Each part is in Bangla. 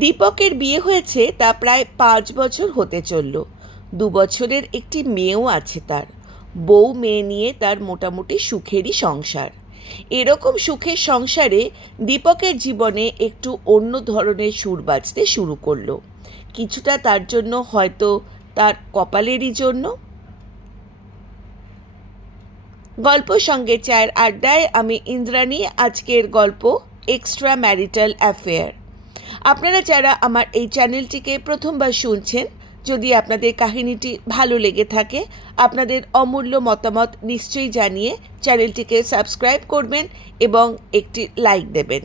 দীপকের বিয়ে হয়েছে তা প্রায় 5 বছর হতে চলল। 2 বছরের একটি মেয়েও আছে তার। বউ মেয়ে নিয়ে তার মোটামুটি সুখেরই সংসার। এরকম সুখের সংসারে দীপকের জীবনে একটু অন্য ধরনের সুর বাজতে শুরু করলো। কিছুটা তার জন্য, হয়তো তার কপালেরই জন্য। গল্প সঙ্গে চায়ের আড্ডায় আমি ইন্দ্রাণী। আজকের গল্প এক্সট্রা ম্যারিটাল অ্যাফেয়ার। আপনারা যারা আমার এই চ্যানেলটিকে প্রথমবার শুনছেন, যদি আপনাদের কাহিনীটি ভালো লেগে থাকে, আপনাদের অমূল্য মতামত নিশ্চয়ই জানিয়ে চ্যানেলটিকে সাবস্ক্রাইব করবেন এবং একটি লাইক দেবেন।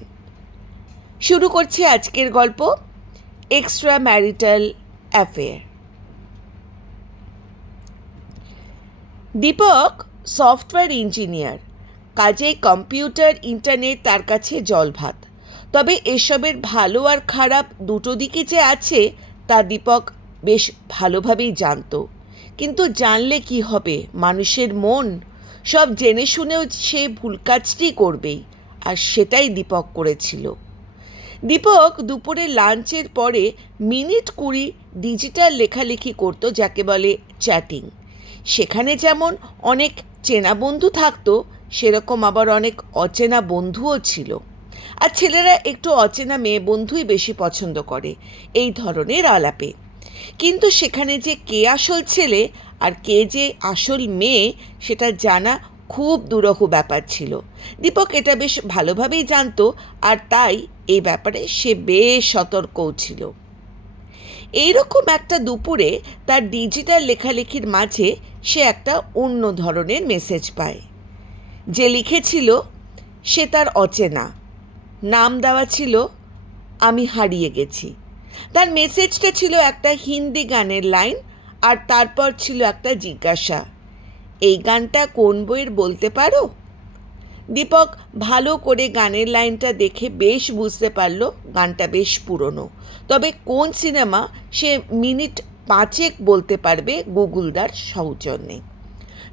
শুরু করছি আজকের গল্প extra marital affair. Deepak software engineer, কাজেই কম্পিউটার ইন্টারনেট তার কাছে জলভাত। তবে এসবের ভালো আর খারাপ দুটো দিকে যে আছে তা দীপক বেশ ভালোভাবেই জানত। কিন্তু জানলে কি হবে, মানুষের মন, সব জেনে শুনেও সে ভুল কাজটি করবেই, আর সেটাই দীপক করেছিল। দীপক দুপুরে লাঞ্চের পরে মিনিট 20 ডিজিটাল লেখালেখি করত, যাকে বলে চ্যাটিং। সেখানে যেমন অনেক চেনা বন্ধু থাকতো, সেরকম আবার অনেক অচেনা বন্ধুও ছিল। আর ছেলেরা একটু অচেনা মেয়ে বন্ধুই বেশি পছন্দ করে এই ধরনের আলাপে। কিন্তু সেখানে যে কে আসল ছেলে আর কে যে আসল মেয়ে, সেটা জানা খুব দুরূহ ব্যাপার ছিল। দীপক এটা বেশ ভালোভাবেই জানতো, আর তাই এই ব্যাপারে সে বেশ সতর্কও ছিল। এইরকম একটা দুপুরে তার ডিজিটাল লেখালেখির মাঝে সে একটা অন্য ধরনের মেসেজ পায়। যে লিখেছিল সে তার অচেনা, নাম দেওয়া ছিল আমি হারিয়ে গেছি। তার মেসেজটা ছিল একটা হিন্দি গানের লাইন, আর তারপর ছিল একটা জিজ্ঞাসা, এই গানটা কোন বইয়ের বলতে পারো? দীপক ভালো করে গানের লাইনটা দেখে বেশ বুঝতে পারল গানটা বেশ পুরনো। তবে কোন সিনেমা সে মিনিট 5 বলতে পারবে গুগলদার সৌজন্যে।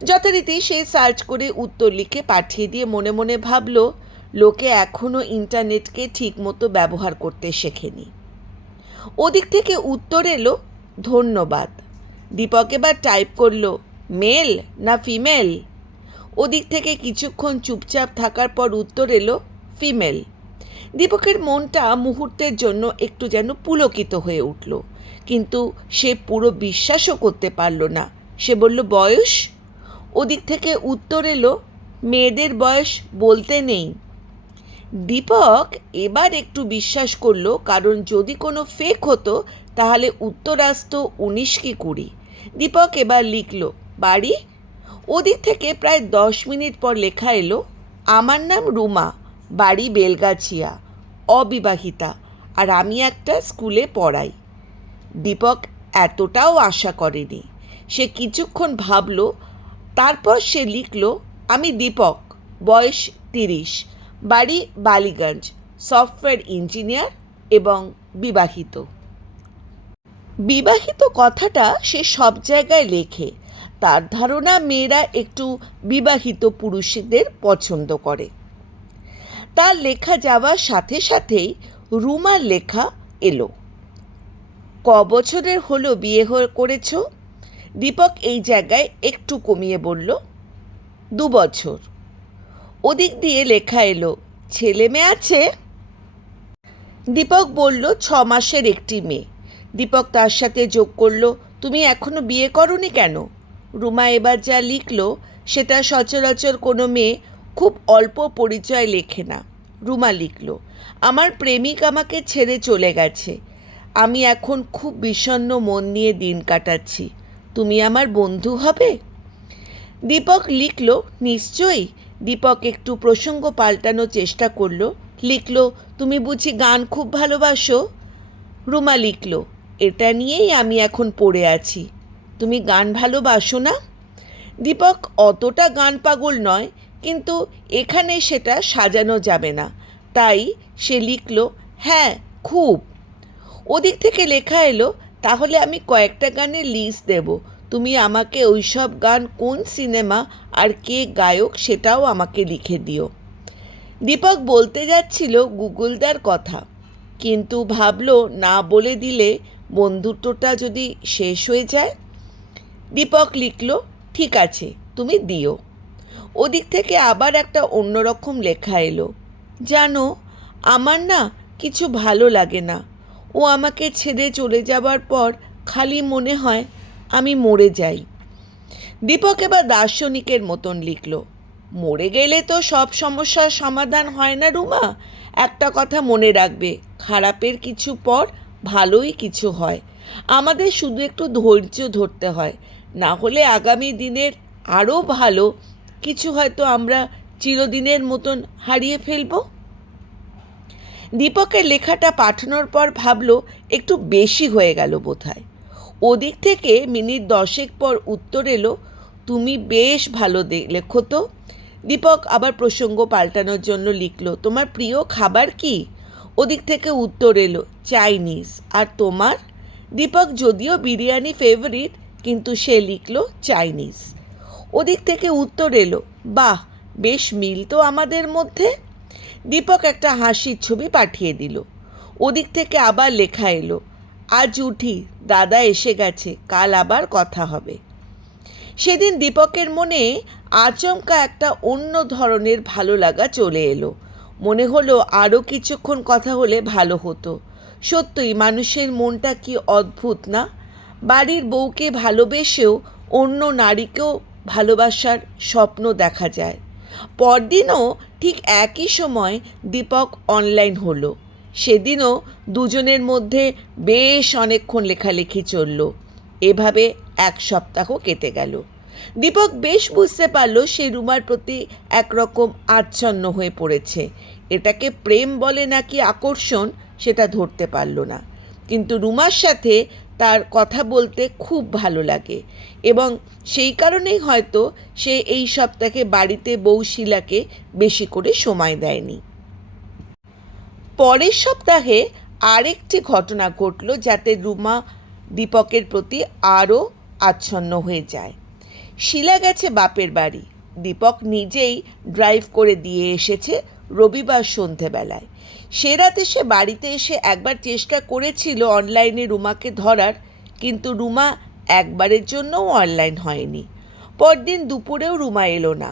যথারীতি সে সার্চ করে উত্তর লিখে পাঠিয়ে দিয়ে মনে মনে ভাবল, লোকে এখনও ইন্টারনেটকে ঠিকমতো ব্যবহার করতে শেখেনি। ওদিক থেকে উত্তর এলো ধন্যবাদ। দীপক এবার টাইপ করলো মেল না ফিমেল। ওদিক থেকে কিছুক্ষণ চুপচাপ থাকার পর উত্তর এলো ফিমেল। দীপকের মনটা মুহূর্তের জন্য একটু যেন পুলকিত হয়ে উঠল, কিন্তু সে পুরো বিশ্বাসও করতে পারল না। সে বলল বয়স। ওদিক থেকে উত্তর এলো মেয়েদের বয়স বলতে নেই। দীপক এবার একটু বিশ্বাস করলো, কারণ যদি কোনো ফেক হতো তাহলে উত্তর আসতো 19 কি 20। দীপক এবার লিখল বাড়ি। ওদিক থেকে প্রায় 10 মিনিট পর লেখা এলো আমার নাম রুমা, বাড়ি বেলগাছিয়া, অবিবাহিতা, আর আমি একটা স্কুলে পড়াই। দীপক এতটাও আশা করেনি। সে কিছুক্ষণ ভাবল, তারপর সে লিখল আমি দীপক, বয়স 30, বাড়ি বালিগঞ্জ, সফটওয়্যার ইঞ্জিনিয়ার এবং বিবাহিত। বিবাহিত কথাটা সে সব জায়গায় লেখে। তার ধারণা মেয়েরা একটু বিবাহিত পুরুষদের পছন্দ করে। তার লেখা যাওয়ার সাথে সাথেই রুমার লেখা এলো, ক বছরের হলো বিয়ে করেছ? দীপক এই জায়গায় একটু কমিয়ে বলল 2 বছর। ওদিক দিয়ে লেখা এলো ছেলে মেয়ে আছে? দীপক বলল 6 মাসের একটি মেয়ে। দীপক তার সাথে যোগ করল তুমি এখনো বিয়ে করনি কেন? রুমা এবার যা লিখল সেটা সচরাচর কোনো মেয়ে খুব অল্প পরিচয় লেখে না। রুমা লিখল আমার প্রেমিক আমাকে ছেড়ে চলে গেছে, আমি এখন খুব বিষণ্ণ মন নিয়ে দিন কাটাচ্ছি, তুমি আমার বন্ধু হবে? দীপক লিখল নিশ্চয়ই। দীপক একটু প্রসঙ্গ পাল্টানোর চেষ্টা করল, লিখল তুমি বুঝি গান খুব ভালোবাসো? রুমা লিখল এটা নিয়েই আমি এখন পড়ে আছি, তুমি গান ভালোবাসো না? দীপক অতটা গান পাগল নয়, কিন্তু এখানে সেটা সাজানো যাবে না, তাই সে লিখল হ্যাঁ খুব। ওদিক থেকে লেখা এলো তাহলে আমি কয়েকটা গানের লিস্ট দেব, তুমি আমাকে ওই সব গান কোন সিনেমা আর কে গায়ক সেটাও আমাকে লিখে দিও। দীপক বলতে যাচ্ছিল গুগলদার কথা, কিন্তু ভাবলো না বলে দিলে বন্ধুত্বটা যদি শেষ হয়ে যায়। দীপক লিখল, ঠিক আছে তুমি দিও। ওদিক থেকে আবার একটা অন্যরকম লেখা এলো, জানো আমার না কিছু ভালো লাগে না। ও আমাকে ছেড়ে চলে যাবার পর খালি মনে হয় আমি মরে যাই। দীপক এবার দার্শনিকের মতন লিখল, মরে গেলে তো সব সমস্যার সমাধান হয় না রুমা। একটা কথা মনে রাখবে, খারাপের কিছু পর ভালোই কিছু হয়। আমাদের শুধু একটু ধৈর্য ধরতে হয়, না হলে আগামী দিনের আরও ভালো কিছু হয়তো আমরা চিরদিনের মতন হারিয়ে ফেলব। দীপকের লেখাটা পাঠানোর পর ভাবল একটু বেশি হয়ে গেল বোধহয়। ওদিক থেকে মিনিট 10 পর উত্তর এলো, তুমি বেশ ভালো লেখো তো। দীপক আবার প্রসঙ্গ পাল্টানোর জন্য লিখল, তোমার প্রিয় খাবার কি? ওদিক থেকে উত্তর এলো, চাইনিজ। আর তোমার? দীপক যদিও বিরিয়ানি ফেভারিট, কিন্তু সে লিখল চাইনিজ। ওদিক থেকে উত্তর এলো, বাহ বেশ মিল তো আমাদের মধ্যে। দীপক একটা হাসির ছবি পাঠিয়ে দিল। ওদিক থেকে আবার লেখা এলো, আজ উঠি, দাদা এসে গেছে, কাল আবার কথা হবে। সেদিন দীপকের মনে আচমকা একটা অন্য ধরনের ভালো লাগা চলে এলো। মনে হলো আরও কিছুক্ষণ কথা হলে ভালো হতো। সত্যিই মানুষের মনটা কি অদ্ভুত না? বাড়ির বউকে ভালোবেসেও অন্য নারীকেও ভালোবাসার স্বপ্ন দেখা যায়। পরদিনও ঠিক একই সময় দীপক অনলাইন হলো। সেদিনও দুজনের মধ্যে বেশ অনেকক্ষণ লেখালেখি চলল। এভাবে 1 সপ্তাহ কেটে গেল। দীপক বেশ বুঝতে পারল সে রুমার প্রতি একরকম আচ্ছন্ন হয়ে পড়েছে। এটাকে প্রেম বলে নাকি আকর্ষণ সেটা ধরতে পারল না, কিন্তু রুমার সাথে তার কথা বলতে খুব ভালো লাগে এবং সেই কারণেই হয়তো সে এই সপ্তাহে বাড়িতে বউ শিলাকে বেশি করে সময় দেয়নি। পরের সপ্তাহে আরেকটি ঘটনা ঘটল যাতে রুমা দীপকের প্রতি আরও আচ্ছন্ন হয়ে যায়। শিলা গেছে বাপের বাড়ি। দীপক নিজেই ড্রাইভ করে দিয়ে এসেছে রবিবার সন্ধেবেলায়। সে রাতে সে বাড়িতে এসে একবার চেষ্টা করেছিল অনলাইনে রুমাকে ধরার, কিন্তু রুমা একবারের জন্যও অনলাইন হয়নি। পরদিন দুপুরেও রুমা এলো না,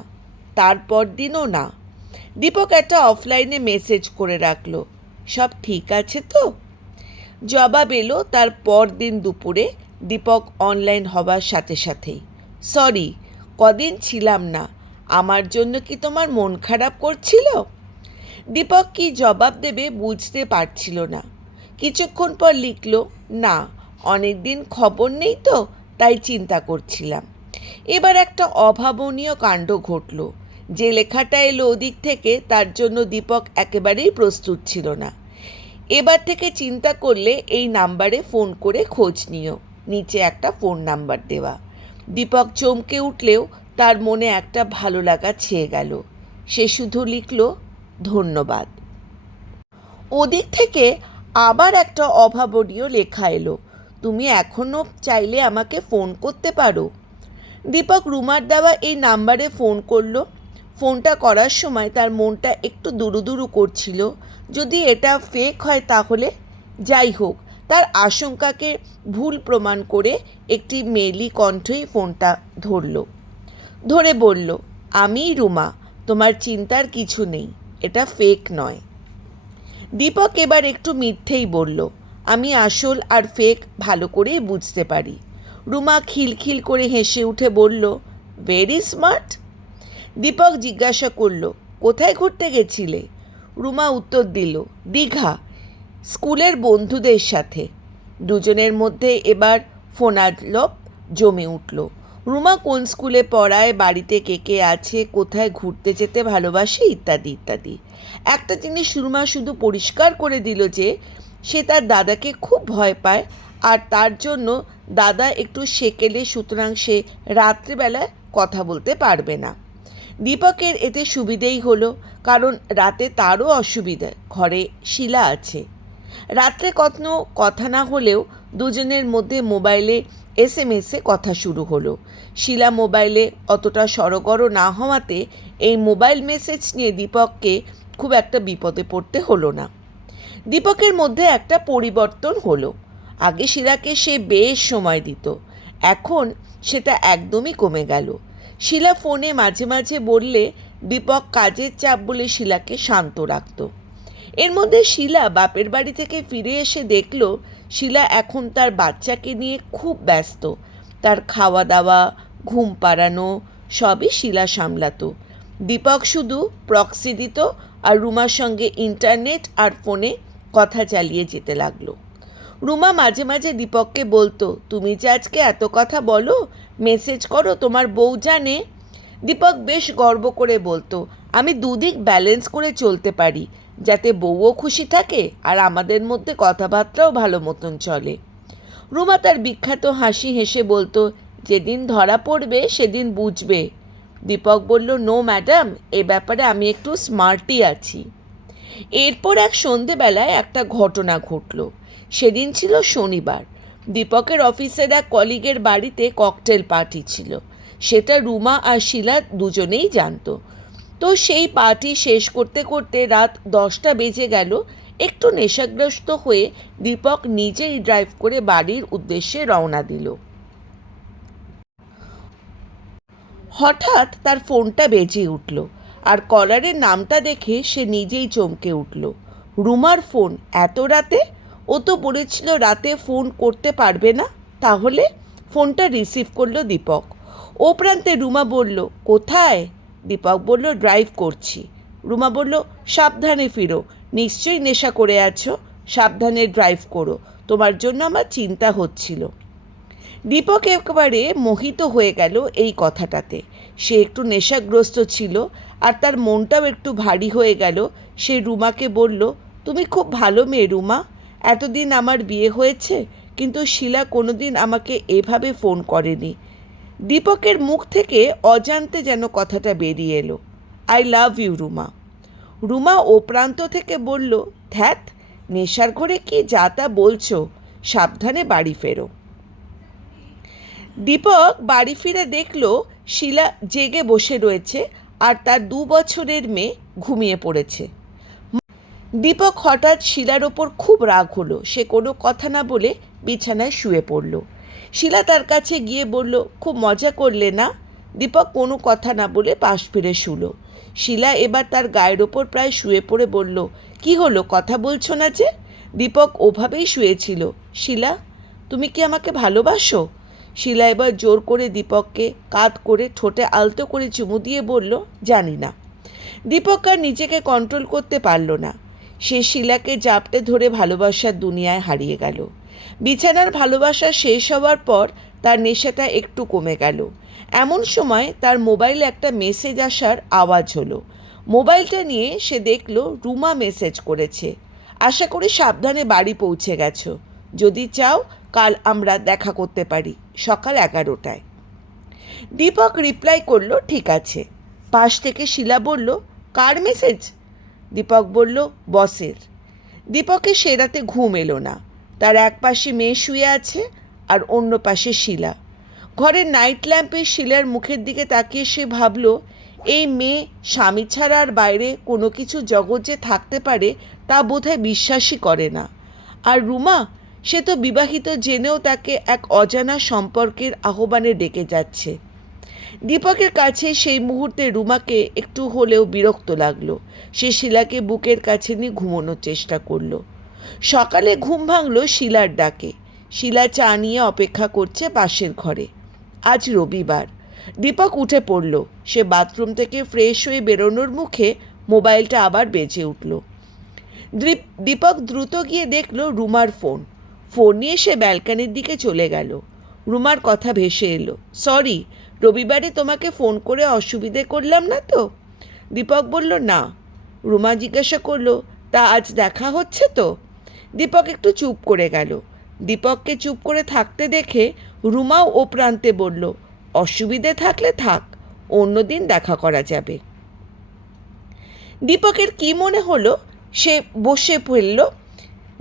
তারপর দিনও না। দীপক একটা অফলাইনে মেসেজ করে রাখলো, সব ঠিক আছে তো? জবাব এলো তার পরদিন দুপুরে, দীপক অনলাইন হবার সাথে সাথেই, সরি কদিন ছিলাম না, আমার জন্য কি তোমার মন খারাপ করছিল? দীপক কি জবাব দেবে বুঝতে পারছিল না। কিছুক্ষণ পর লিখল, না অনেক দিন খবর নেই তো তাই চিন্তা করছিলাম। এবার একটা অভাবনীয় কাণ্ড ঘটল। যে লেখাটা এলো ওদিক থেকে তার জন্য দীপক একেবারেই প্রস্তুত ছিল না। এবার থেকে চিন্তা করলে এই নাম্বারে ফোন করে খোঁজ নিও। নিচে একটা ফোন নাম্বার দেওয়া। দীপক চমকে উঠলেও তার মনে একটা ভালো লাগা ছেয়ে গেল। সে শুধু লিখল, ধন্যবাদ। ওদিক থেকে আবার একটা অভাবনীয় লেখা এলো, তুমি এখনও চাইলে আমাকে ফোন করতে পারো। দীপক রুমার দেওয়া এই নাম্বারে ফোন করলো। ফোনটা করার সময় তার মনটা একটু দুরুদুরু করছিল, যদি এটা ফেক হয় তাহলে। যাই হোক, তার আশঙ্কাকে ভুল প্রমাণ করে একটি মেয়েলি কণ্ঠই ফোনটা ধরে বলল, আমিই রুমা, তোমার চিন্তার কিছু নেই, এটা ফেক নয়। দীপক এবার একটু মিথ্যেই বলল, আমি আসল আর ফেক ভালো করেই বুঝতে পারি। রুমা খিলখিল করে হেসে উঠে বলল, ভেরি স্মার্ট। দীপক জিজ্ঞাসা করল, কোথায় ঘুরতে গেছিলে? রুমা উত্তর দিল, দীঘা, স্কুলের বন্ধুদের সাথে। দুজনের মধ্যে এবার ফোনালাপ জমে উঠল। রুমা কোন স্কুলে পড়ায়, বাড়িতে কে কে আছে, কোথায় ঘুরতে যেতে ভালোবাসে, ইত্যাদি ইত্যাদি। একটা জিনিস রুমা শুধু পরিষ্কার করে দিল যে সে তার দাদাকে খুব ভয় পায় আর তার জন্য দাদা একটু সেকেলে, সুতরাং সে রাত্রিবেলায় কথা বলতে পারবে না। দীপকের এতে সুবিধেই হলো, কারণ রাতে তারও অসুবিধা, ঘরে শিলা আছে। রাত্রে কোনো কথা না হলেও দুজনের মধ্যে মোবাইলে SMS-এ কথা শুরু হলো। শিলা মোবাইলে অতটা সড়গড় না হওয়াতে এই মোবাইল মেসেজ নিয়ে দীপককে খুব একটা বিপদে পড়তে হলো না। দীপকের মধ্যে একটা পরিবর্তন হলো। আগে শিলাকে সে বেশ সময় দিত, এখন সেটা একদমই কমে গেল। শিলা ফোনে মাঝে মাঝে বললে দীপক কাজের চাপ বলে শিলাকে শান্ত রাখত। এর মধ্যে শিলা বাপের বাড়ি থেকে ফিরে এসে দেখল শিলা এখন তার বাচ্চাকে নিয়ে খুব ব্যস্ত। তার খাওয়া দাওয়া, ঘুম পাড়ানো সবই শিলা সামলাতো। দীপক শুধু প্রক্সি দিত আর রুমার সঙ্গে ইন্টারনেট আর ফোনে কথা চালিয়ে যেতে লাগলো। রুমা মাঝে মাঝে দীপককে বলতো, তুমি যে আজকে এত কথা বলো, মেসেজ করো, তোমার বউ জানে? দীপক বেশ গর্ব করে বলতো, আমি দুদিক ব্যালেন্স করে চলতে পারি, যাতে বউও খুশি থাকে আর আমাদের মধ্যে কথাবার্তাও ভালো মতন চলে। রুমা তার বিখ্যাত হাসি হেসে বলতো, যেদিন ধরা পড়বে সেদিন বুঝবে। দীপক বলল, নো ম্যাডাম, এ ব্যাপারে আমি একটু স্মার্টই আছি। এরপর এক সন্ধেবেলায় একটা ঘটনা ঘটল। সেদিন ছিল শনিবার। দীপকের অফিসের এক কলিগের বাড়িতে ককটেল পার্টি ছিল। সেটা রুমা আর শিলা দুজনেই জানতো। তো সেই পার্টি শেষ করতে করতে রাত 10টা বেজে গেল। একটু নেশাগ্রস্ত হয়ে দীপক নিজেই ড্রাইভ করে বাড়ির উদ্দেশ্যে রওনা দিল। হঠাৎ তার ফোনটা বেজে উঠল, আর কলারের নামটা দেখে সে নিজেই চমকে উঠল। রুমার ফোন এত রাতে? ও তো বলেছিল রাতে ফোন করতে পারবে না। তাহলে ফোনটা রিসিভ করলো দীপক। ও প্রান্তে রুমা বলল, কোথায়? দীপক বলল, ড্রাইভ করছি। রুমা বলল, সাবধানে ফিরো, নিশ্চয়ই নেশা করে আছো, সাবধানে ড্রাইভ করো, তোমার জন্য আমার চিন্তা হচ্ছিল। দীপক একেবারে মোহিত হয়ে গেল এই কথাটাতে। সে একটু নেশাগ্রস্ত ছিল আর তার মনটাও একটু ভারী হয়ে গেল। সে রুমাকে বলল, তুমি খুব ভালো মেয়ে রুমা। এতদিন আমার বিয়ে হয়েছে, কিন্তু শিলা কোনোদিন আমাকে এভাবে ফোন করেনি। দীপকের মুখ থেকে অজান্তে যেন কথাটা বেরিয়ে এলো, I love you Ruma. Ruma ও প্রান্ত থেকে বলল, ধ্যাত, নেশার ঘরে কি যা তা বলছো, সাবধানে বাড়ি ফেরো। দীপক বাড়ি ফিরে দেখল শিলা জেগে বসে রয়েছে আর তার 2 বছরের মেয়ে ঘুমিয়ে পড়েছে। দীপক হঠাৎ শিলার ওপর খুব রাগ হলো। সে কোনো কথা না বলে বিছানায় শুয়ে পড়ল। শিলা তার কাছে গিয়ে বলল, খুব মজা করলে না? দীপক কোনো কথা না বলে পাশ ফিরে শুলো। শিলা এবার তার গায়ের ওপর প্রায় শুয়ে পড়ে বলল, কি হলো, কথা বলছো না যে? দীপক ওভাবেই শুয়েছিল। শিলা, তুমি কি আমাকে ভালোবাসো? শিলা এবার জোর করে দীপককে কাঁধ করে ঠোঁটে আলতো করে চুমু দিয়ে বলল, জানি না। দীপক আর নিজেকে কন্ট্রোল করতে পারল না। সে শিলাকে জাপটে ধরে ভালোবাসার দুনিয়ায় হারিয়ে গেল। বিছানার ভালোবাসা শেষ হওয়ার পর তার নেশাটা একটু কমে গেল। এমন সময় তার মোবাইলে একটা মেসেজ আসার আওয়াজ হলো। মোবাইলটা নিয়ে সে দেখল রুমা মেসেজ করেছে, আশা করি সাবধানে বাড়ি পৌঁছে গেছো। যদি চাও কাল আমরা দেখা করতে পারি সকাল 11টায়। দীপক রিপ্লাই করল, ঠিক আছে। পাশ থেকে শিলা বলল, কার মেসেজ? দীপক বলল, বসের। দীপকের সে রাতে ঘুম এলো না। তার এক পাশে মেয়ে শুয়ে আছে আর অন্য পাশে শিলা। ঘরের নাইট ল্যাম্পে শিলার মুখের দিকে তাকিয়ে সে ভাবল, এই মেয়ে স্বামী ছাড়া আর বাইরে কোনো কিছু জগৎ যে থাকতে পারে তা বোধহয় বিশ্বাসই করে না। আর রুমা, সে তো বিবাহিত জেনেও তাকে এক অজানা সম্পর্কের আহ্বানে ডেকে যাচ্ছে। দীপকের কাছে সেই মুহূর্তে রুমাকে একটু হলেও বিরক্ত লাগলো। সে শিলাকে বুকের কাছে নিয়ে ঘুমানোর চেষ্টা করলো। সকালে ঘুম ভাঙল শিলার ডাকে। শিলা চা নিয়ে অপেক্ষা করছে পাশের ঘরে। আজ রবিবার। দীপক উঠে পড়ল। সে বাথরুম থেকে ফ্রেশ হয়ে বেরোনোর মুখে মোবাইলটা আবার বেজে উঠল। দীপক দ্রুত গিয়ে দেখল রুমার ফোন। ফোন নিয়ে সে ব্যালকনির দিকে চলে গেল। রুমার কথা ভেসে এলো, সরি, রবিবারে তোমাকে ফোন করে অসুবিধে করলাম না তো? দীপক বলল, না। রুমা জিজ্ঞাসা করল, তা আজ দেখা হচ্ছে তো? দীপক একটু চুপ করে গেল। দীপককে চুপ করে থাকতে দেখে রুমাও ও প্রান্তে বলল, অসুবিধে থাকলে থাক, অন্যদিন দেখা করা যাবে। দীপকের কি মনে হলো, সে বসে পড়ল,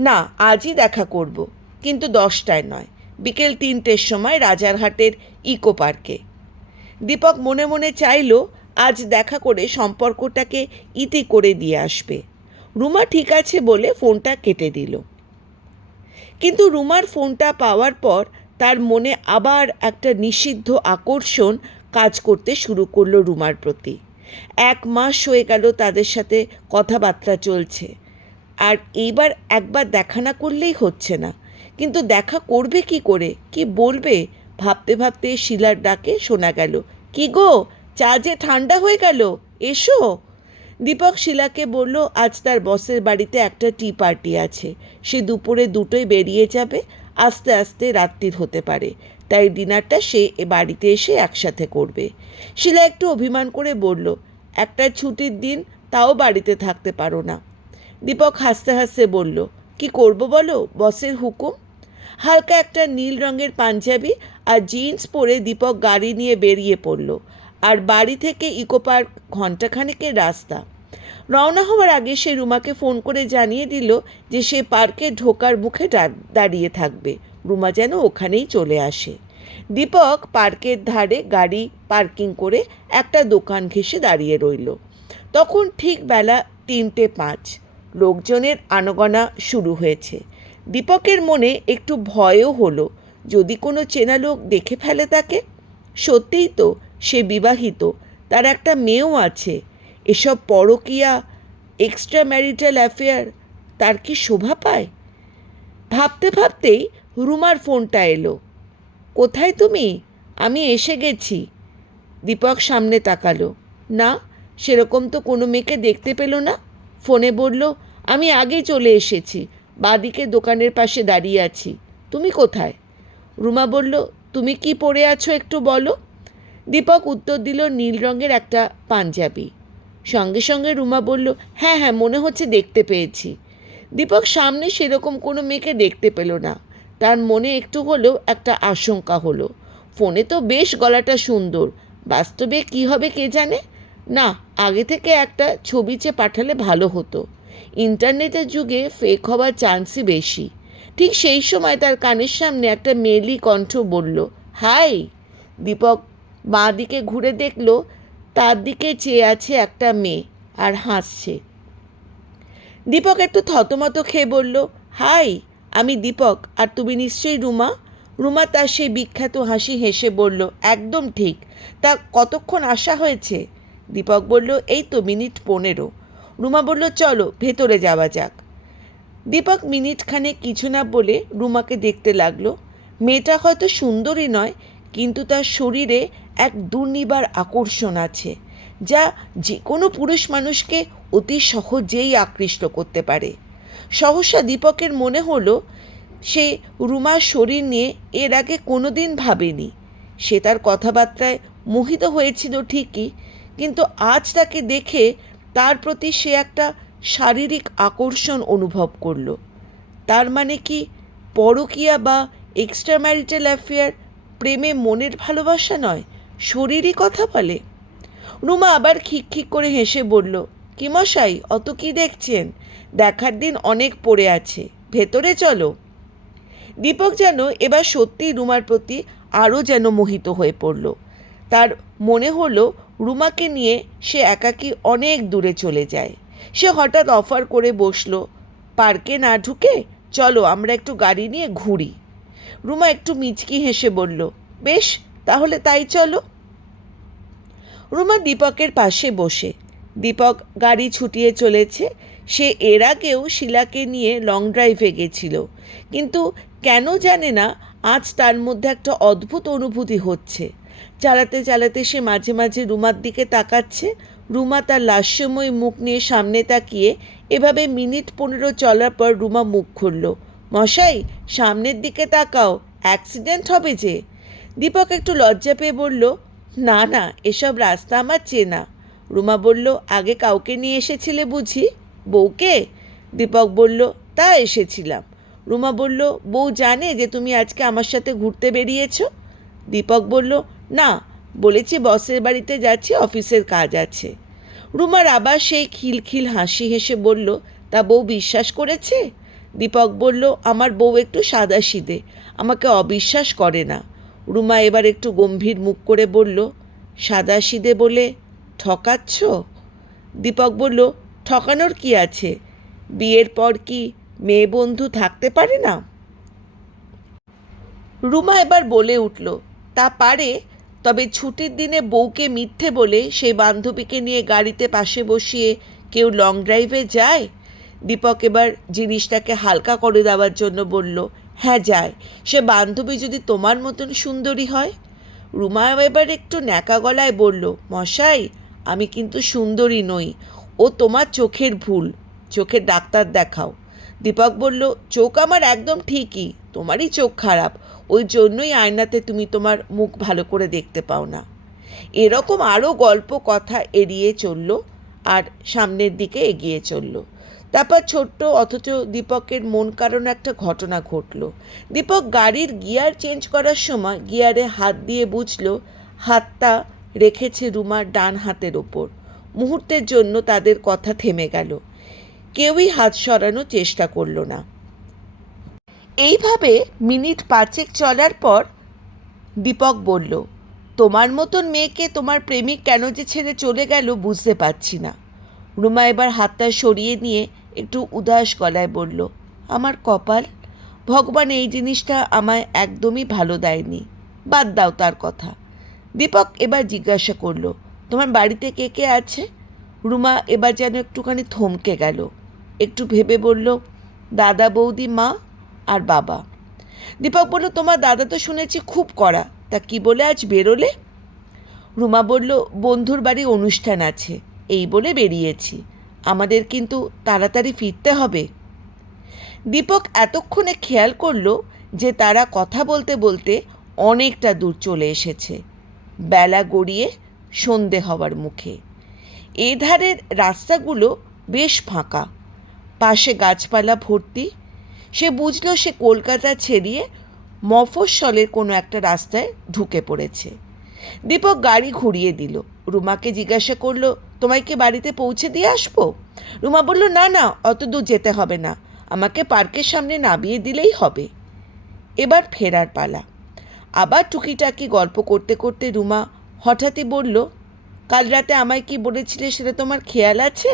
না আজই দেখা করব, কিন্তু 10টায় নয়, বিকেল 3টের সময় রাজারহাটের ইকো পার্কে। দীপক মনে মনে চাইল আজ দেখা করে সম্পর্কটাকে ইতি করে দিয়ে আসবে। রুমা ঠিক আছে বলে ফোনটা কেটে দিল। কিন্তু রুমার ফোনটা পাওয়ার পর তার মনে আবার একটা নিষিদ্ধ আকর্ষণ কাজ করতে শুরু করলো রুমার প্রতি। 1 মাস হয়ে গেল তাদের সাথে কথাবার্তা চলছে, আর এইবার একবার দেখা না করলেই হচ্ছে না। কিন্তু দেখা করবে কি করে, কি বলবে? ভাবতে ভাবতে শিলার ডাকে শোনা গেল, কি গো, চা যে ঠান্ডা হয়ে গেল, এসো। দীপক শিলাকে বলল আজ তার বসের বাড়িতে একটা টি পার্টি আছে, সে দুপুরে 2টোয় বেরিয়ে যাবে, আস্তে আস্তে রাত্রির হতে পারে, তাই ডিনারটা সে এ বাড়িতে এসে একসাথে করবে। শিলা একটু অভিমান করে বলল, একটা ছুটির দিন, তাও বাড়িতে থাকতে পারো না? দীপক হাসতে হাসতে বলল, কি করব বলো, বসের হুকুম। হালকা একটা নীল রঙের পাঞ্জাবি আর জিন্স পরে দীপক গাড়ি নিয়ে বেরিয়ে পড়ল। আর বাড়ি থেকে ইকো পার্ক ঘণ্টাখানেকের রাস্তা। রওনা হওয়ার আগে সে রুমাকে ফোন করে জানিয়ে দিল যে সে পার্কে ঢোকার মুখে দাঁড়িয়ে থাকবে, রুমা যেন ওখানেই চলে আসে। দীপক পার্কের ধারে গাড়ি পার্কিং করে একটা দোকান ঘেঁষে দাঁড়িয়ে রইল। তখন ঠিক বেলা 3:05। লোকজনের আনাগোনা শুরু হয়েছে। দীপকের মনে একটু ভয়ও হলো, যদি কোনো চেনা লোক দেখে ফেলে তাকে। সত্যিই তো, সে বিবাহিত, তার একটা মেয়েও আছে। এসব পরকীয়া, এক্সট্রা ম্যারিটাল অ্যাফেয়ার তার কি শোভা পায়? ভাবতে ভাবতেই রুমার ফোনটা এলো। কোথায় তুমি? আমি এসে গেছি। দীপক সামনে তাকালো। না, সেরকম তো কোনো মেয়েকে দেখতে পেল না। ফোনে বলল, আমি আগেই চলে এসেছি, বাদিকে দোকানের পাশে দাঁড়িয়ে আছি। তুমি কোথায়? রুমা বলল, তুমি কি পরে আছো একটু বলো। দীপক উত্তর দিল, নীল রঙের একটা পাঞ্জাবি। সঙ্গে সঙ্গে রুমা বলল, হ্যাঁ হ্যাঁ, মনে হচ্ছে দেখতে পেয়েছি। দীপক সামনে সেরকম কোনো মেয়েকে দেখতে পেল না। তার মনে একটু হলেও একটা আশঙ্কা হলো। ফোনে তো বেশ গলাটা সুন্দর, বাস্তবে কি হবে কে জানে। না, আগে থেকে একটা ছবি চেয়ে পাঠালে ভালো হতো। ইন্টারনেটের যুগে ফেক হওয়ার চান্সই বেশি। ঠিক সেই সময় তার কানের সামনে একটা মেয়েলি কণ্ঠ বলল, হাই। দীপক বাঁ দিকে ঘুরে দেখল, তার দিকে চেয়ে আছে একটা মেয়ে আর হাসছে। দীপক একটু থতমত খেয়ে বলল, হাই, আমি দীপক, আর তুমি নিশ্চয়ই রুমা। রুমা তার সেই বিখ্যাত হাসি হেসে বলল, একদম ঠিক। তা কতক্ষণ আসা হয়েছে? দীপক বলল, এই তো মিনিট 15। রুমা বলল, চলো ভেতরে যাওয়া যাক। দীপক মিনিটখানে কিছু না বলে রুমাকে দেখতে লাগলো। মেয়েটা হয়তো সুন্দরী নয়, কিন্তু তার শরীরে এক দুর্নিবার আকর্ষণ আছে, যা যে কোনো পুরুষ মানুষকে অতি সহজেই আকৃষ্ট করতে পারে। সহসা দীপকের মনে হলো সে রুমার শরীর নিয়ে এর আগে কোনো দিন ভাবেনি। সে তার কথাবার্তায় মোহিত হয়েছিল ঠিকই, কিন্তু আজ তাকে দেখে তার প্রতি সে একটা শারীরিক আকর্ষণ অনুভব করল। তার মানে কি পরকীয়া বা এক্সট্রা ম্যারিটাল অ্যাফেয়ার প্রেমে মনের ভালোবাসা নয়, শরীরই কথা বলে? রুমা আবার খিকখিক করে হেসে বলল, কি মশাই, অত কি দেখছেন? দেখার দিন অনেক পড়ে আছে, ভেতরে চলো। দীপক যেন এবার সত্যিই রুমার প্রতি আরও যেন মোহিত হয়ে পড়ল। তার মনে হলো রুমাকে নিয়ে সে একাকী অনেক দূরে চলে যায়। সে হঠাৎ অফার করে বসলো, পার্কে না ঢুকে চলো আমরা একটু গাড়ি নিয়ে ঘুরি। রুমা একটু মিচকি হেসে বলল, বেশ, তাহলে তাই চলো। রুমা দীপকের পাশে বসে। দীপক গাড়ি ছুটিয়ে চলেছে। সে এর আগেও শিলাকে নিয়ে লং ড্রাইভে গেছিল, কিন্তু কেন জানে না আজ তার মধ্যে একটা অদ্ভুত অনুভূতি হচ্ছে। চালাতে চালাতে সে মাঝে মাঝে রুমার দিকে তাকাচ্ছে। রুমা তার লাস্যময় মুখ নিয়ে সামনে তাকিয়ে এভাবে মিনিট 15 চলার পর রুমা মুখ খুলল, মশাই, সামনের দিকে তাকাও, অ্যাক্সিডেন্ট হবে যে। দীপক একটু লজ্জা পেয়ে বলল, না না, এসব রাস্তা আমার চেনা। রুমা বলল, আগে কাউকে নিয়ে এসেছিলে বুঝি? বউকে? দীপক বলল, তা এসেছিলাম। রুমা বলল, বউ জানে যে তুমি আজকে আমার সাথে ঘুরতে বেরিয়েছ? দীপক বলল, না, বলেছি বসের বাড়িতে যাচ্ছি, অফিসের কাজ আছে। রুমার আবার সেই খিলখিল হাসি হেসে বলল, তা বউ বিশ্বাস করেছে? দীপক বলল, আমার বউ একটু সাদাসিধে, আমাকে অবিশ্বাস করে না। রুমা এবার একটু গম্ভীর মুখ করে বলল, সাদাসিধে বলে ঠকাচ্ছ? দীপক বলল, ঠকানোর কি আছে? বিয়ের পর কি মেয়ে বন্ধু থাকতে পারে না? রুমা এবার বলে উঠল, তা পারে, তবে ছুটির দিনে বউকে মিথ্যে বলে সেই বান্ধবীকে নিয়ে গাড়িতে পাশে বসিয়ে কেউ লং ড্রাইভে যায়? দীপক এবার জিনিসটাকে হালকা করে দেওয়ার জন্য বলল, হ্যাঁ যায়, সে বান্ধবী যদি তোমার মতন সুন্দরী হয়। রুমা এবার একটু ন্যাকা গলায় বলল, মশাই, আমি কিন্তু সুন্দরী নই, ও তোমার চোখের ভুল, চোখের ডাক্তার দেখাও। দীপক বলল, চোখ আমার একদম ঠিকই, তোমারই চোখ খারাপ, ওই জন্যই আয়নাতে তুমি তোমার মুখ ভালো করে দেখতে পাও না। এরকম আরও গল্প কথা এড়িয়ে চলল আর সামনের দিকে এগিয়ে চলল। তারপর ছোট্ট অথচ দীপকের মন কারণ একটা ঘটনা ঘটল। দীপক গাড়ির গিয়ার চেঞ্জ করার সময় গিয়ারে হাত দিয়ে বুঝল হাতটা রেখেছে রুমার ডান হাতের ওপর। মুহূর্তের জন্য তাদের কথা থেমে গেল, কেউই হাত সরানোর চেষ্টা করল না। এইভাবে মিনিট 5 চলার পর দীপক বলল, তোমার মতন মেয়েকে তোমার প্রেমিক কেন যে ছেড়ে চলে গেল বুঝতে পারছি না। রুমা এবার হাতটা সরিয়ে নিয়ে একটু উদাস গলায় বলল, আমার কপাল, ভগবান এই জিনিসটা আমায় একদমই ভালো দেয়নি, বাদ দাও তার কথা। দীপক এবার জিজ্ঞাসা করলো, তোমার বাড়িতে কে কে আছে? রুমা এবার যেন একটুখানি থমকে গেল, একটু ভেবে বলল, দাদা, বৌদি, মা আর বাবা। দীপক বলল, তোমার দাদা তো শুনেছি খুব কড়া, তা কি বলে আজ বেরোলে? রুমা বলল, বন্ধুর বাড়ি অনুষ্ঠান আছে, এই বলে বেরিয়েছি, আমাদের কিন্তু তাড়াতাড়ি ফিরতে হবে। দীপক এতক্ষণে খেয়াল করল যে তারা কথা বলতে বলতে অনেকটা দূর চলে এসেছে, বেলা গড়িয়ে সন্ধে হওয়ার মুখে। এধারের রাস্তাগুলো বেশ ফাঁকা, পাশে গাছপালা ভর্তি। সে বুঝল সে কলকাতা ছেড়িয়ে মফস্বলের কোনো একটা রাস্তায় ঢুকে পড়েছে। দীপক গাড়ি ঘুরিয়ে দিল, রুমাকে জিজ্ঞাসা করলো, তোমায় কি বাড়িতে পৌঁছে দিয়ে আসবো? রুমা বলল, না না, অত দূর যেতে হবে না, আমাকে পার্কের সামনে নামিয়ে দিলেই হবে। এবার ফেরার পালা। আবার টুকিটাকি গল্প করতে করতে রুমা হঠাৎই বলল, কাল রাতে আমায় কি বলেছিলে সেটা তোমার খেয়াল আছে?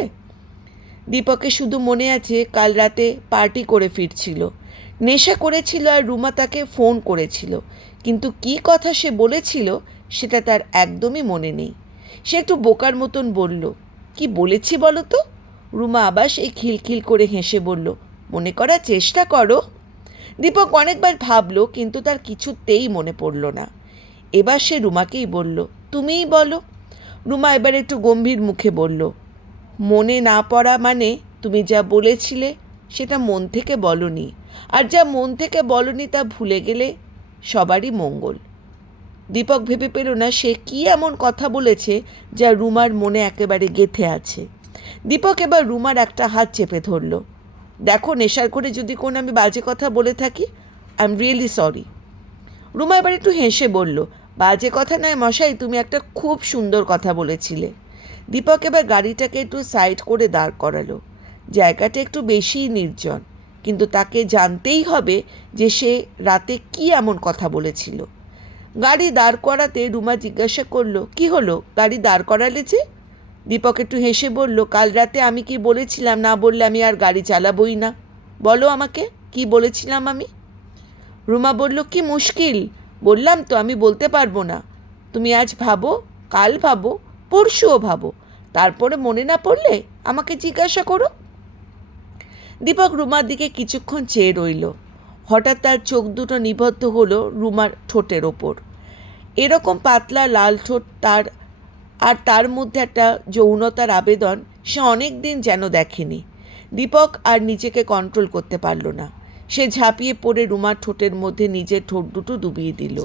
দীপকের শুধু মনে আছে কাল রাতে পার্টি করে ফিরছিল, নেশা করেছিল আর রুমা তাকে ফোন করেছিল, কিন্তু কী কথা সে বলেছিল সেটা তার একদমই মনে নেই। সে একটু বোকার মতন বলল, কি বলেছি বলো তো? রুমা আবার সেই খিলখিল করে হেসে বলল, মনে করার চেষ্টা করো। দীপক অনেকবার ভাবলো, কিন্তু তার কিছুতেই মনে পড়ল না। এবার সে রুমাকেই বলল, তুমিই বলো। রুমা এবার একটু গম্ভীর মুখে বলল, মনে না পড়া মানে তুমি যা বলেছিলে সেটা মন থেকে বলনি, আর যা মন থেকে বলনি তা ভুলে গেলে সবারই মঙ্গল। দীপক ভেবে পেল না সে কী এমন কথা বলেছে যা রুমার মনে একেবারে গেঁথে আছে। দীপক এবার রুমার একটা হাত চেপে ধরল। দেখো, নেশার করে যদি কোনো আমি বাজে কথা বলে থাকি, I am really sorry. Ruma এবার একটু হেসে বলল, বাজে কথা নয় মশাই, তুমি একটা খুব সুন্দর কথা বলেছিলে। দীপক এবার গাড়িটাকে একটু সাইড করে দাঁড় করালো। জায়গাটা একটু বেশিই নির্জন, কিন্তু তাকে জানতেই হবে যে সে রাতে কি এমন কথা বলেছিল। গাড়ি দাঁড় করাতে রুমা জিজ্ঞাসা করলো, কি হলো, গাড়ি দাঁড় করালে যে? দীপক একটু হেসে বলল, কাল রাতে আমি কি বলেছিলাম? না বললে আমি আর গাড়ি চালাবই না। বলো আমাকে, কি বলেছিলাম আমি? রুমা বলল, কি মুশকিল, বললাম তো আমি বলতে পারবো না। তুমি আজ ভাবো, কাল ভাবো, পরশুও ভাবো, তারপরে মনে না পড়লে আমাকে জিজ্ঞাসা করো। দীপক রুমার দিকে কিছুক্ষণ চেয়ে রইল। হঠাৎ তার চোখ দুটো নিবদ্ধ হলো রুমার ঠোঁটের ওপর। এরকম পাতলা লাল ঠোঁট, তার মধ্যে একটা যৌনতার আবেদন সে অনেক দিন যেন দেখেনি। দীপক আর নিজেকে কন্ট্রোল করতে পারল না। সে ঝাঁপিয়ে পড়ে রুমার ঠোঁটের মধ্যে নিজের ঠোঁট দুটো ডুবিয়ে দিল।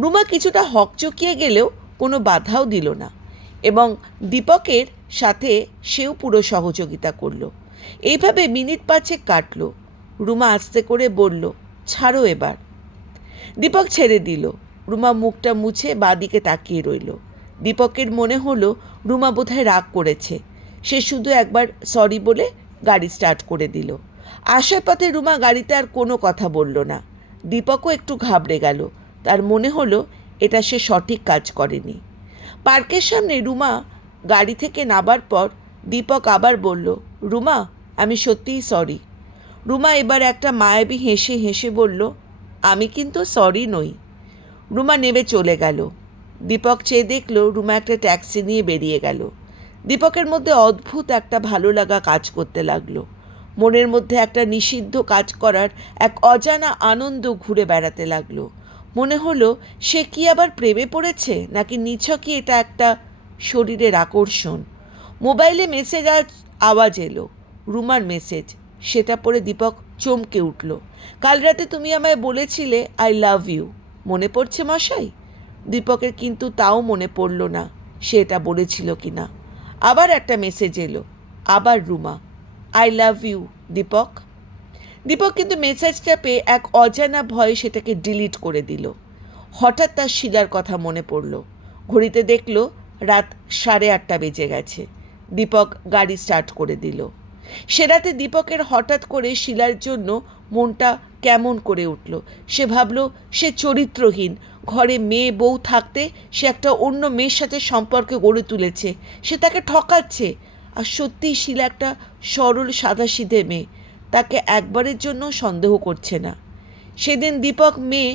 রুমা কিছুটা হকচকিয়ে গেলেও কোনো বাধাও দিল না, এবং দীপকের সাথে সেও পুরো সহযোগিতা করল। এইভাবে মিনিট 5 কাটল। রুমা আস্তে করে বলল, ছাড়ো এবার। দীপক ছেড়ে দিল। রুমা মুখটা মুছে বাঁদিকে তাকিয়ে রইল। দীপকের মনে হলো রুমা বোধহয় রাগ করেছে। সে শুধু একবার সরি বলে গাড়ি স্টার্ট করে দিল। আসার পথে রুমা গাড়িতে আর কোনো কথা বলল না। দীপকও একটু ঘাবড়ে গেল। তার মনে হলো এটা সে সঠিক কাজ করেনি। পার্কের সামনে রুমা গাড়ি থেকে নামার পর দীপক আবার বলল, রুমা, আমি সত্যিই সরি। রুমা এবার একটা মায়াবী হেসে হেসে বলল, আমি কিন্তু সরি নই। রুমা নেমে চলে গেল। দীপক চেয়ে দেখল রুমা একটা ট্যাক্সি নিয়ে বেরিয়ে গেল। দীপকের মধ্যে অদ্ভুত একটা ভালো লাগা কাজ করতে লাগলো। মনের মধ্যে একটা নিষিদ্ধ কাজ করার এক অজানা আনন্দ ঘুরে বেড়াতে লাগলো। মনে হলো সে কি আবার প্রেমে পড়েছে, নাকি নিছকই এটা একটা শরীরের আকর্ষণ। মোবাইলে মেসেজ আওয়াজ এলো, রুমার মেসেজ। সেটা পড়ে দীপক চমকে উঠল। কাল রাতে তুমি আমায় বলেছিলে আই লাভ ইউ, মনে পড়ছে মশাই? দীপকের কিন্তু তাও মনে পড়ল না সে এটা বলেছিল কি না। আবার একটা মেসেজ এলো, আবার Ruma, I love you Deepak. Deepak কিন্তু মেসেজটা পেয়ে এক অজানা ভয়ে সেটাকে ডিলিট করে দিল। হঠাৎ তার শিলার কথা মনে পড়ল। ঘড়িতে দেখল রাত 8:30 বেজে গেছে। দীপক গাড়ি স্টার্ট করে দিল। সে রাতে দীপকের হঠাৎ করে শিলার জন্য মনটা কেমন করে উঠল। সে ভাবল সে চরিত্রহীন, ঘরে মেয়ে বউ থাকতে সে একটা অন্য মেয়ের সাথে সম্পর্ক গড়ে তুলেছে, সে তাকে ঠকাচ্ছে। আর সত্যিই শিলা একটা সরল সাদাসিধে মেয়ে, তাকে একবারের জন্য সন্দেহ করছে না। সেদিন দীপক মেয়ে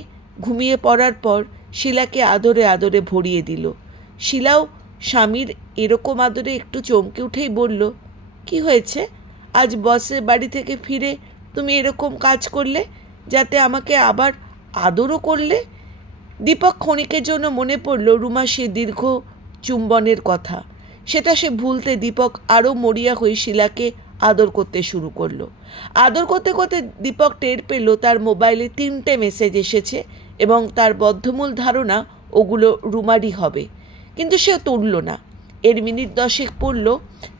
ঘুমিয়ে পড়ার পর শিলাকে আদরে আদরে ভরিয়ে দিল। শিলাও স্বামীর এরকম আদরে একটু চমকে উঠেই বলল, কি হয়েছে আজ বসের বাড়ি থেকে ফিরে তুমি এরকম কাজ করলে, যাতে আমাকে আবার আদরও করলে? দীপক ক্ষণিকের জন্য মনে পড়ল রুমা সে দীর্ঘ চুম্বনের কথা। সেটা সে ভুলতে দীপক আরও মরিয়া হয়ে শিলাকে আদর করতে শুরু করলো। আদর করতে করতে দীপক টের পেল তার মোবাইলে 3টে মেসেজ এসেছে এবং তার বদ্ধমূল ধারণা ওগুলো রুমারই হবে। কিন্তু সে তুলল না। এর মিনিট 10 পড়ল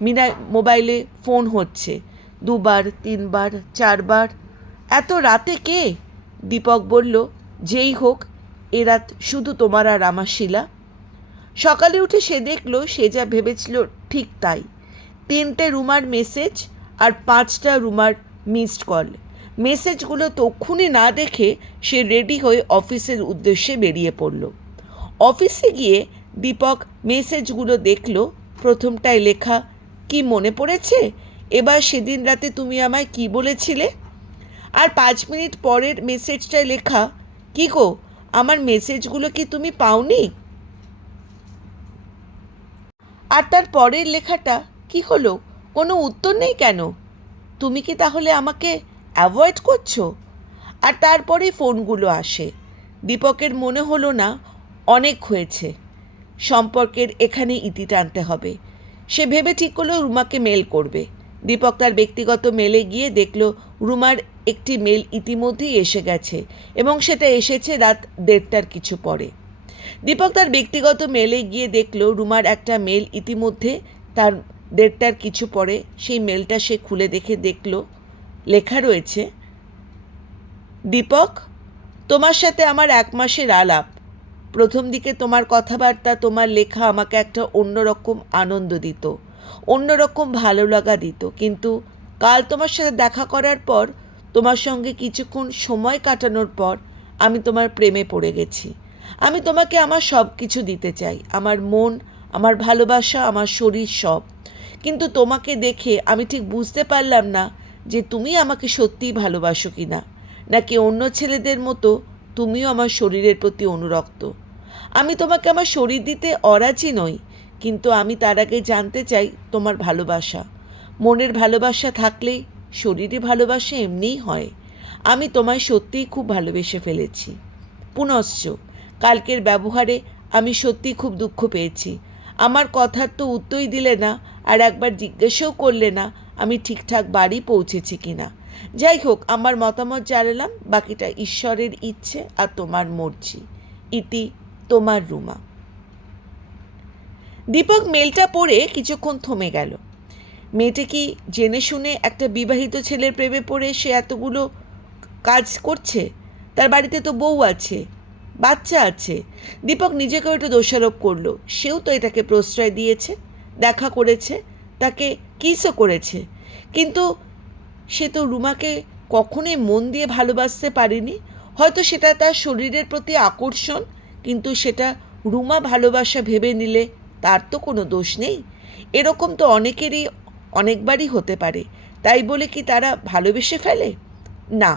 মিনা মোবাইলে ফোন হচ্ছে, 2বার 3বার 4বার। এত রাতে কে? দীপক বলল, যেই হোক, এ রাত শুধু তোমার আর আমার শিলা। সকালে উঠে সে দেখল সে যা ভেবেছিল ঠিক তাই। 3টে রুমার মেসেজ আর 5টা রুমার মিসড কল। মেসেজগুলো তক্ষুনি না দেখে সে রেডি হয়ে অফিসের উদ্দেশ্যে বেরিয়ে পড়ল। অফিসে গিয়ে দীপক মেসেজগুলো দেখল। প্রথমটায় লেখা, কি মনে পড়েছে এবার সেদিন রাতে তুমি আমায় কি বলেছিলে? আর 5 মিনিট পরের মেসেজটায় লেখা, কি গো আমার মেসেজগুলো কি তুমি পাওনি? আর তার পরের লেখাটা, কি হলো, কোনো উত্তর নেই কেন? তুমি কি তাহলে আমাকে অ্যাভয়েড করছো? আর তারপরে ফোনগুলো আসে। দীপকের মনে হলো না অনেক হয়েছে, সম্পর্কের এখানে ইতি টানতে হবে। সে ভেবে ঠিক করলো রুমাকে মেল করবে। দীপক তার ব্যক্তিগত মেলে গিয়ে দেখল রুমার একটি মেল ইতিমধ্যেই এসে গেছে এবং সেটা এসেছে রাত 1:30টার কিছু পরে। দীপক তার ব্যক্তিগত মেলে গিয়ে দেখল রুমার একটা মেল ইতিমধ্যে তার 1:30টার কিছু পরে। সেই মেলটা সে খুলে দেখল লেখা রয়েছে, দীপক, তোমার সাথে আমার 1 মাসের আলাপ। প্রথম দিকে তোমার কথাবার্তা, তোমার লেখা আমাকে একটা অন্যরকম আনন্দ দিত, অন্যরকম ভালো লাগা দিত। কিন্তু কাল তোমার সাথে দেখা করার পর, তোমার সঙ্গে কিছুক্ষণ সময় কাটানোর পর আমি তোমার প্রেমে পড়ে গেছি। আমি তোমাকে আমার সব কিছু দিতে চাই, আমার মন, আমার ভালোবাসা, আমার শরীর, সব। কিন্তু তোমাকে দেখে আমি ঠিক বুঝতে পারলাম না যে তুমি আমাকে সত্যিই ভালোবাসো কি না, নাকি অন্য ছেলেদের মতো তুমিও আমার শরীরের প্রতি অনুরক্ত। আমি তোমাকে আমার শরীর দিতে অরাজি নই, কিন্তু আমি তার আগে জানতে চাই তোমার ভালোবাসা। মনের ভালোবাসা থাকলেই শরীরে ভালোবাসা এমনিই হয়। আমি তোমায় সত্যিই খুব ভালোবেসে ফেলেছি। পুনশ্চ কালকের ব্যবহারে আমি সত্যিই খুব দুঃখ পেয়েছি। আমার কথার তো উত্তরই দিলে না, আর একবার জিজ্ঞেসও করলে না আমি ঠিকঠাক বাড়ি পৌঁছেছি কিনা। যাই হোক, আমার মতামত জানালাম, বাকিটা ঈশ্বরের ইচ্ছে আর তোমার মর্জি। ইতি, তোমার রুমা। দীপক মেলটা পড়ে কিছুক্ষণ থমে গেল। মেয়েটা কি জেনে শুনে একটা বিবাহিত ছেলের প্রেমে পড়ে সে এতগুলো কাজ করছে? তার বাড়িতে তো বউ আছে, বাচ্চা আছে। দীপক নিজেকেও একটু দোষারোপ করলো। সেও তো এটাকে প্রশ্রয় দিয়েছে, দেখা করেছে, তাকে কিসও করেছে, কিন্তু সে তো রুমাকে কখনোই মন দিয়ে ভালোবাসতে পারেনি। হয়তো সেটা তার শরীরের প্রতি আকর্ষণ, কিন্তু সেটা রুমা ভালোবাসা ভেবে নিলে তার তো কোনো দোষ নেই। এরকম তো অনেকেরই অনেকবারই হতে পারে। তাই বলে কি তারা ভালোবেসে ফেলে? না।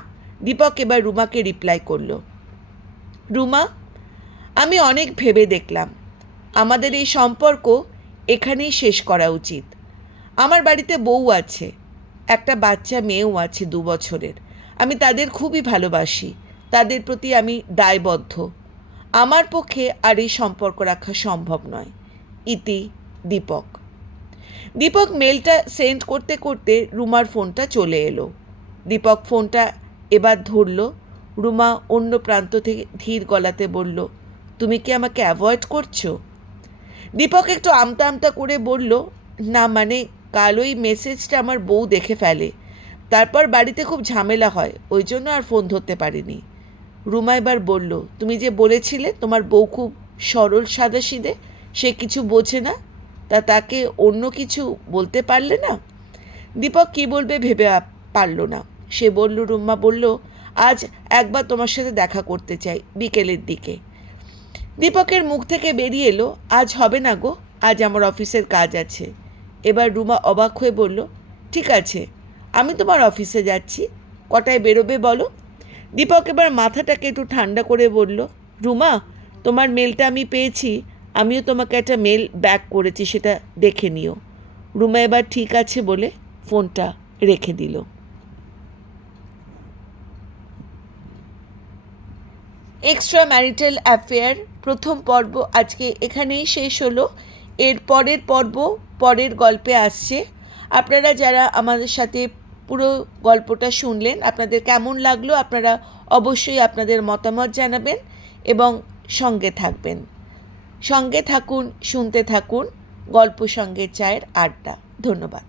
দীপক এবার রুমাকে রিপ্লাই করল, রুমা, আমি অনেক ভেবে দেখলাম আমাদের এই সম্পর্ক এখানেই শেষ করা উচিত। আমার বাড়িতে বউ আছে, একটা বাচ্চা মেয়েও আছে 2 বছরের। আমি তাদের খুবই ভালোবাসি, তাদের প্রতি আমি দায়বদ্ধ। আমার পক্ষে আর এই সম্পর্ক রাখা সম্ভব নয়। ইতি দীপক। দীপক মেলটা সেন্ড করতে করতে রুমার ফোনটা চলে এলো। দীপক ফোনটা এবার ধরল। রুমা অন্য প্রান্ত থেকে ধীর গলাতে বলল, তুমি কি আমাকে অ্যাভয়েড করছো? দীপক একটু আমতা আমতা করে বলল, না মানে কাল ওই মেসেজটা আমার বউ দেখে ফেলে, তারপর বাড়িতে খুব ঝামেলা হয়, ওই জন্য আর ফোন ধরতে পারিনি। রুমা এবার বলল, তুমি যে বলেছিলে তোমার বউ খুব সরল সাদাসিধে, সে কিছু বোঝে না, তাকে অন্য কিছু বলতে পারলে না? দীপক কী বলবে ভেবে পারল না। সে বলল, রুমা বলল, আজ একবার তোমার সাথে দেখা করতে চাই বিকেলের দিকে। দীপকের মুখ থেকে বেরিয়ে এলো, আজ হবে না গো, আজ আমার অফিসের কাজ আছে। এবার রুমা অবাক হয়ে বলল, ঠিক আছে, আমি তোমার অফিসে যাচ্ছি, কটায় বেরোবে বলো? দীপক এবার মাথাটাকে একটু ঠান্ডা করে বলল, রুমা, তোমার মেলটা আমি পেয়েছি, আমিও তোমাকে একটা মেল ব্যাক করেছি, সেটা দেখে নিও। রুমা এবার ঠিক আছে বলে ফোনটা রেখে দিল। এক্সট্রা ম্যারিটাল অ্যাফেয়ার প্রথম পর্ব আজকে এখানেই শেষ হলো। এর পরের পর্ব পরের গল্পে আসছে। আপনারা যারা আমাদের সাথে পুরো গল্পটা শুনলেন, আপনাদের কেমন লাগলো আপনারা অবশ্যই আপনাদের মতামত জানাবেন এবং সঙ্গে থাকবেন। সঙ্গে থাকুন, শুনতে থাকুন গল্প সঙ্গে চায়ের আড্ডা। ধন্যবাদ।